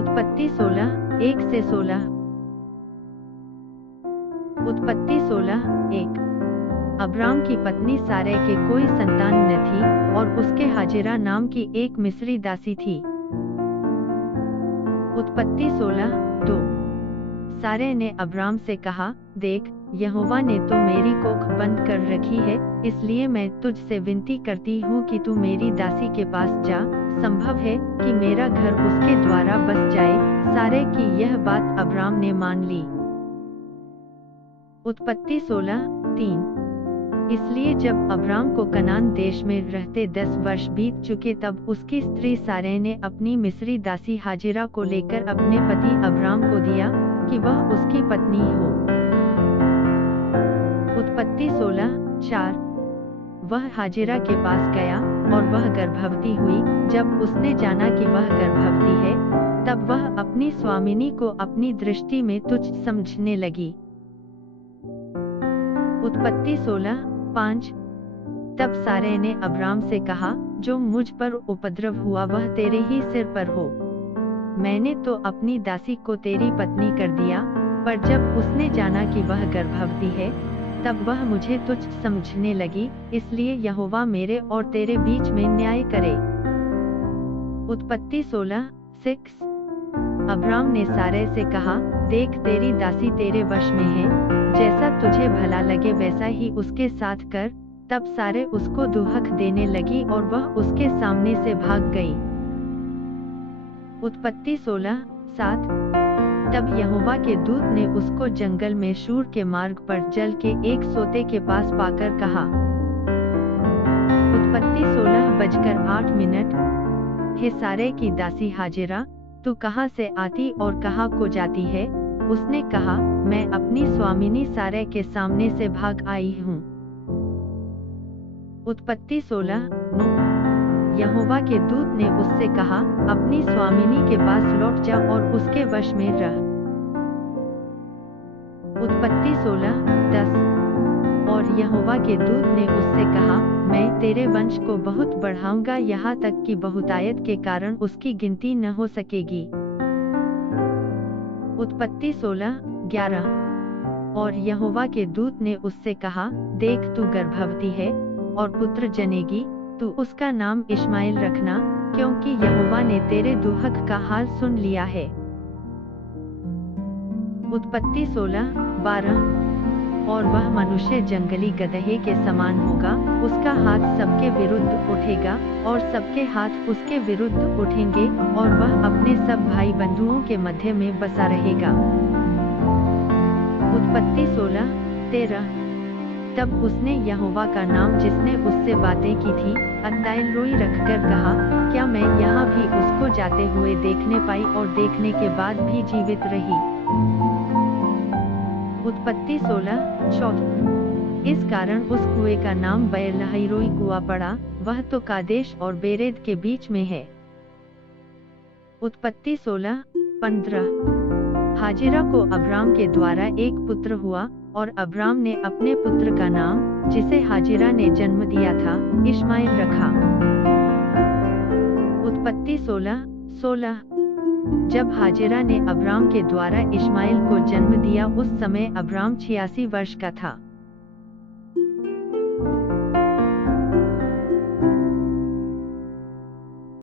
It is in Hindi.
उत्पत्ति 16, 1 से 16। उत्पत्ति 16, 1। अब्राम की पत्नी सारै के कोई संतान न थी और उसके हाजिरा नाम की एक मिस्री दासी थी। उत्पत्ति 16, 2। सारै ने अब्राम से कहा, देख, यहोवा ने तो मेरी कोख बंद कर रखी है, इसलिए मैं तुझसे विनती करती हूँ कि तू मेरी दासी के पास जा, संभव है कि मेरा घर उसके द्वारा बस जाए। सारै की यह बात अब्राम ने मान ली। उत्पत्ति 16, 3। इसलिए जब अब्राम को कनान देश में रहते 10 वर्ष बीत चुके तब उसकी स्त्री सारै ने अपनी मिस्री दासी हाजिरा को लेकर अपने पति अब्राम को दिया कि वह उसकी पत्नी हो। उत्पत्ति 16, 4। वह हाजिरा के पास गया और वह गर्भवती हुई। जब उसने जाना कि वह गर्भवती है, तब वह अपनी स्वामिनी को अपनी दृष्टि में तुच्छ समझने लगी। उत्पत्ति 16, 5। तब सारै ने अब्राम से कहा, जो मुझ पर उपद्रव हुआ वह तेरे ही सिर पर हो। मैंने तो अपनी दासी को तेरी पत्नी कर दिया, पर जब उसने जाना कि वह गर्भवती है, तब वह मुझे तुच्छ समझने लगी, इसलिए यहोवा मेरे और तेरे बीच में न्याय करे। उत्पत्ति 16, 6। अब्राम ने सारै से कहा, देख, तेरी दासी तेरे वश में है, जैसा तुझे भला लगे वैसा ही उसके साथ कर। तब सारै उसको दुहक देने लगी और वह उसके सामने से भाग गई। उत्पत्ति 16, 7। तब यहोवा के दूत ने उसको जंगल में शूर के मार्ग पर जल के एक सोते के पास पाकर कहा। उत्पत्ति 16:08। हे सारै की दासी हाजिरा, तू कहाँ से आती और कहाँ को जाती है? उसने कहा, मैं अपनी स्वामिनी सारै के सामने से भाग आई हूँ। उत्पत्ति 16, 9। यहोवा के दूत ने उससे कहा, अपनी स्वामिनी के पास लौट जा और उसके वश में रह। उत्पत्ति 16, 10। और यहोवा के दूत ने उससे कहा, मैं तेरे वंश को बहुत बढ़ाऊंगा, यहाँ तक कि बहुतायत के कारण उसकी गिनती न हो सकेगी। उत्पत्ति 16, 11। और यहोवा के दूत ने उससे कहा, देख, तू गर्भवती है और पुत्र जनेगी, तू उसका नाम इश्माएल रखना, क्योंकि यहोवा ने तेरे दुहक का हाल सुन लिया है। उत्पत्ति 16, 12। और वह मनुष्य जंगली गदहे के समान होगा, उसका हाथ सबके विरुद्ध उठेगा और सबके हाथ उसके विरुद्ध उठेंगे, और वह अपने सब भाई बंधुओं के मध्य में बसा रहेगा। उत्पत्ति 16, 13। तब उसने यहोवा का नाम जिसने उससे बातें की थी अद्दाएल-रोई रखकर कहा, क्या मैं यहाँ भी उसको जाते हुए देखने पाई और देखने के बाद भी जीवित रही। उत्पत्ति 16, 14। इस कारण उस कुएं का नाम बेर-लहाई-रोई कुआं पड़ा, वह तो कादेश और बेरेद के बीच में है। उत्पत्ति 16, 15। हाजिरा को अब्राम के द्वारा एक पुत्र हुआ और अब्राम ने अपने पुत्र का नाम, जिसे हाजिरा ने जन्म दिया था, इश्माएल रखा। उत्पत्ति 16, 16। जब हाजिरा ने अब्राम के द्वारा इश्माएल को जन्म दिया उस समय अब्राम 86 वर्ष का था।